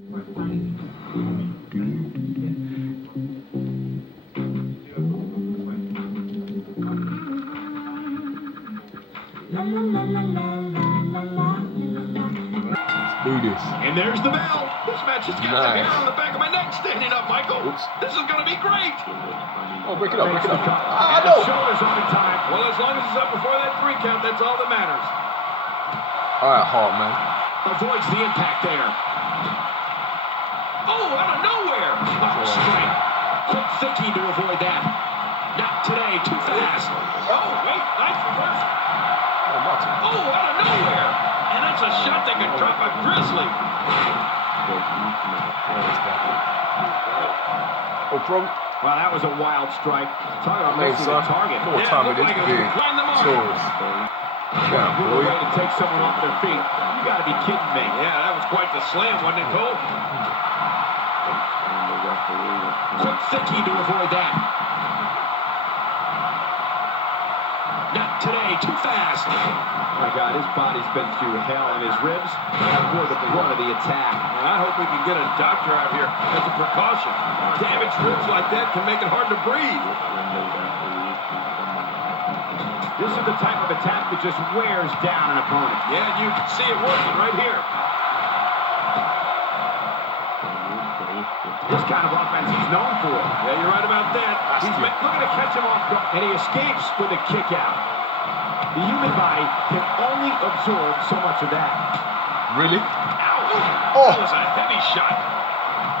Do this. And there's the bell. This match has got the hair on the back of my neck standing up, Michael. Oops. This is going to be great. Oh, break it up, break it up. Ah, no. The shoulder's up in time. Well, as long as it's up before that 3 count, that's all that matters. All right, Hart, man. Avoids the impact there. Oh, out of nowhere. Oh, straight. Quick thinking to avoid that. Not today. Too fast. Oh, wait. Nice reverse. Oh, out of nowhere. And that's a shot that could drop a grizzly. Oh, problem. Well, that was a wild strike. Talking about missing the target. Know what time it is? Big Taurus. Yeah, boy. Way to take someone off their feet. You got to be kidding me. Yeah, that was quite the slam, wasn't it, Cole? Quick thinking to avoid that. Not today. Too fast. Oh my God, his body's been through hell, and his ribs have bore the brunt of the attack. And I hope we can get a doctor out here as a precaution. Damaged ribs like that can make it hard to breathe. This is the type of attack that just wears down an opponent. Yeah, and you can see it working right here. This kind of offense he's known for. Yeah, you're right about that. He's looking to catch him off guard, and he escapes with a kick out. The human body can only absorb so much of that. Really? Ow! Oh! That was a heavy shot.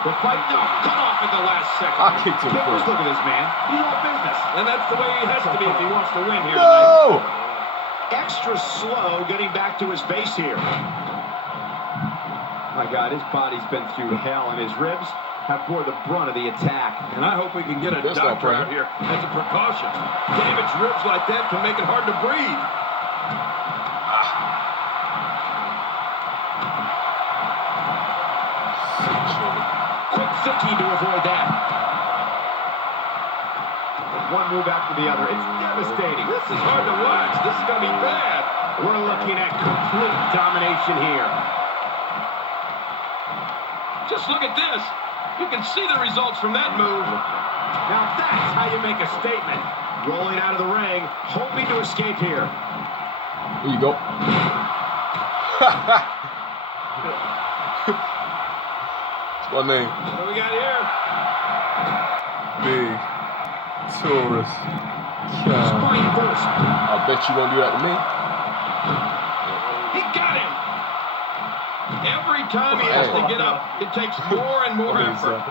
The fight cut off at the last second. I kicked him first. Look at this man. He's all business. And that's the way he has to be if he wants to win here No! tonight. Extra slow getting back to his base here. My God, his body's been through hell, and his ribs have bore the brunt of the attack. And I hope we can get a doctor out here as a precaution. Damaged ribs like that can make it hard to breathe. Quick thinking to avoid that. One move after the other. It's devastating. This is hard to watch. This is going to be bad. We're looking at complete domination here. Just look at this. You can see the results from that move. Now that's how you make a statement. Rolling out of the ring, hoping to escape here. Here you go. What's my name? What do we got here? Big Taurus. Spring first. I bet you won't do that to me. He got him. Every time he has to get up, it takes more and more effort.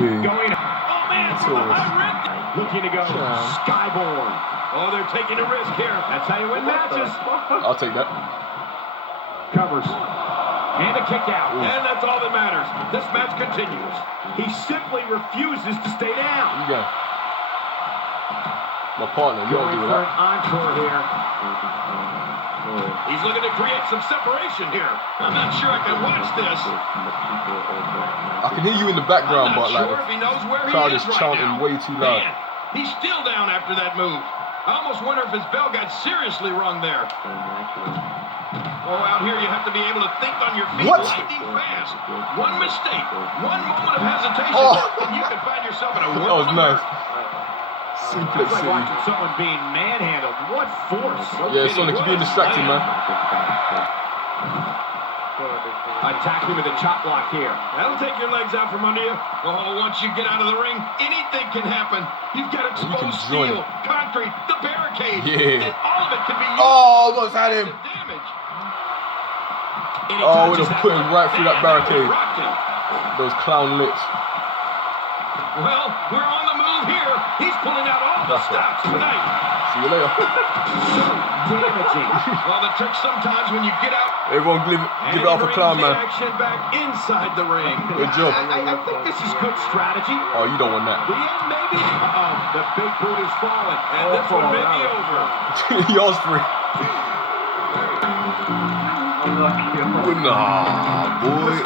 Big Going. Oh man, Taurus. looking to go skyborne. Oh, they're taking a risk here. That's how you win matches. I'll take that. Covers. And a kick out. Ooh. And that's all that matters. This match continues. He simply refuses to stay down. You go. My partner, you don't do for that. An encore here. He's looking to create some separation here. I'm not sure I can watch this. I can hear you in the background, but like the crowd is chanting way too loud. Man, he's still down after that move. I almost wonder if his bell got seriously wrong there. Oh, out here you have to be able to think on your feet lightning fast. One mistake, one moment of hesitation, and you can find yourself in a world. That was nice. It's like watching someone being manhandled. What force? Yeah, Sonic, you're being distracted, man. Attacking with a chop block here. That'll take your legs out from under you. Oh, once you get out of the ring, anything can happen. You've got exposed steel, concrete, the barricade. Yeah. And all of it can be used. Oh, almost had him. Damage. Oh, we're just putting right through that barricade. Those clown lips. Well, we're on the move here. He's pulling out all the stops tonight. See you later. So damaging. Well, the trick sometimes when you get out. Everyone give it up for Clown Man. Action back inside the ring. Good job. I think this is good strategy. Oh, you don't want that. The end maybe. The big boot is falling. And this one may be over. Yours free. Nah, boy.